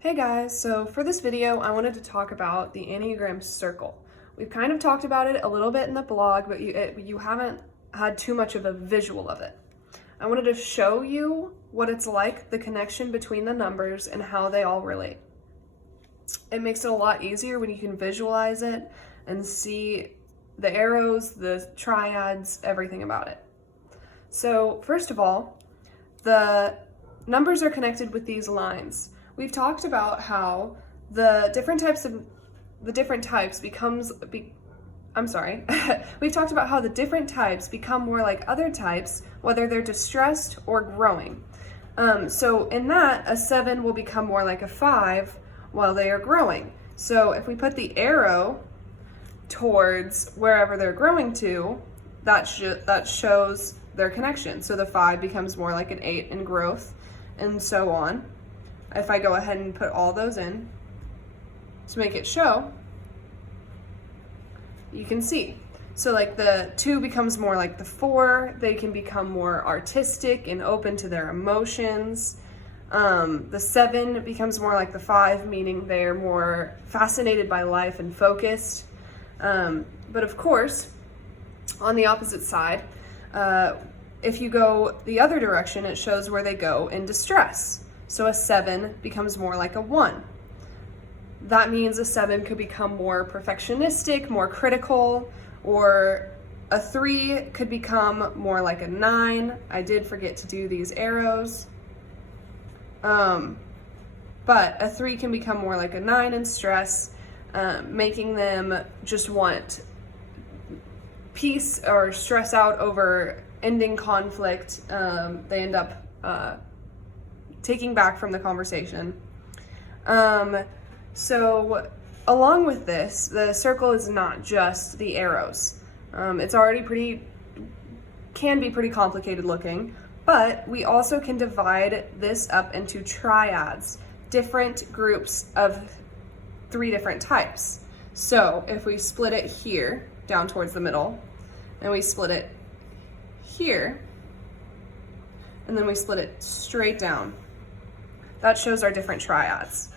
Hey guys, so for this video, I wanted to talk about the enneagram circle. We've kind of talked about it a little bit in the blog, but you haven't had too much of a visual of it. I wanted to show you what it's like, the connection between the numbers and how they all relate. It makes it a lot easier when you can visualize it and see the arrows, the triads, everything about it. So first of all, the numbers are connected with these lines. We've talked about how we've talked about how the different types become more like other types, whether they're distressed or growing. So in that, a 7 will become more like a 5 while they are growing. So if we put the arrow towards wherever they're growing to, that shows their connection. So the 5 becomes more like an 8 in growth, and so on. If I go ahead and put all those in to make it show, you can see. So like the 2 becomes more like the 4, they can become more artistic and open to their emotions. The 7 becomes more like the 5, meaning they're more fascinated by life and focused. But of course, on the opposite side, if you go the other direction, it shows where they go in distress. So a 7 becomes more like a 1. That means a 7 could become more perfectionistic, more critical, or a 3 could become more like a 9. I did forget to do these arrows. But a 3 can become more like a 9 in stress, making them just want peace or stress out over ending conflict. They end up taking back from the conversation. So along with this, the circle is not just the arrows. It's already can be pretty complicated looking, but we also can divide this up into triads, different groups of 3 different types. So if we split it here, down towards the middle, and we split it here, and then we split it straight down, that shows our different triads.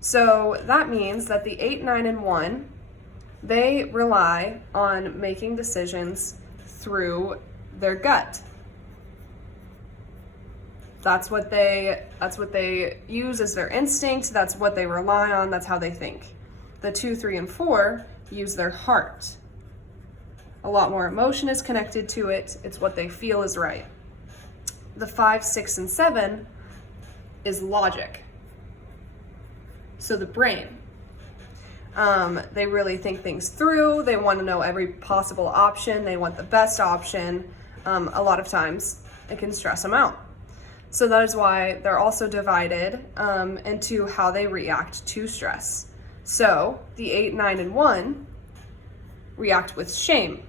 So that means that the 8, 9, and 1, they rely on making decisions through their gut. That's what they use as their instinct, that's what they rely on, that's how they think. The 2, 3, and 4 use their heart. A lot more emotion is connected to it, it's what they feel is right. The 5, 6, and 7 is logic. So the brain. They really think things through. They want to know every possible option. They want the best option. A lot of times it can stress them out. So that is why they're also divided into how they react to stress. So the 8, 9, and 1 react with shame.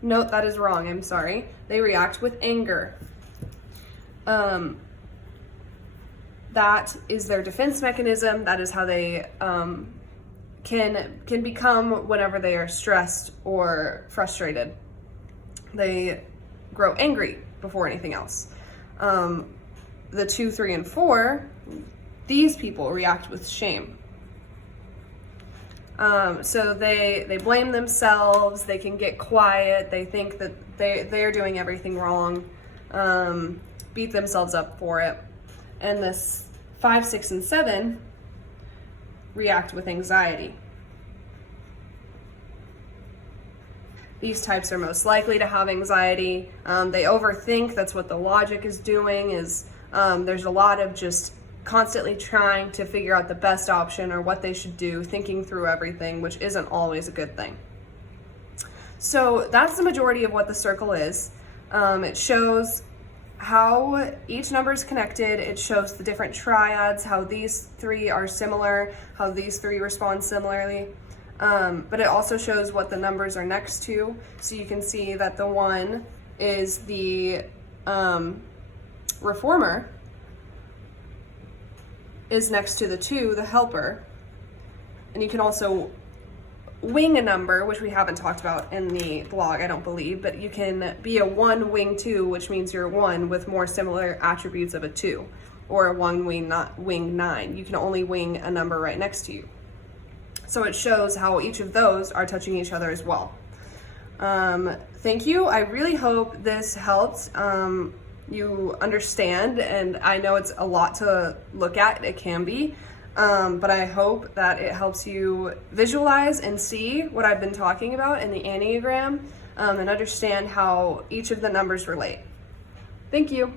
Note that is wrong, I'm sorry. They react with anger. That is their defense mechanism. That is how they can become whenever they are stressed or frustrated. They grow angry before anything else. The 2, 3, and 4, these people react with shame. So they blame themselves, they can get quiet, they think that they're doing everything wrong, beat themselves up for it. And this 5, 6, and 7 react with anxiety. These types are most likely to have anxiety. They overthink. That's what the logic is doing. There's a lot of just constantly trying to figure out the best option or what they should do, thinking through everything, which isn't always a good thing. So that's the majority of what the circle is. It shows how each number is connected. It shows the different triads, how these 3 are similar, how these 3 respond similarly. But it also shows what the numbers are next to. So you can see that the 1 is the reformer, is next to the 2, the helper. And you can also wing a number, which we haven't talked about in the blog, I don't believe, but you can be a 1 wing 2, which means you're 1 with more similar attributes of a 2. or a one-winged 9. You can only wing a number right next to you. So it shows how each of those are touching each other as well. Thank you. I really hope this helped you understand, and I know it's a lot to look at, it can be, but I hope that it helps you visualize and see what I've been talking about in the Enneagram, and understand how each of the numbers relate. Thank you.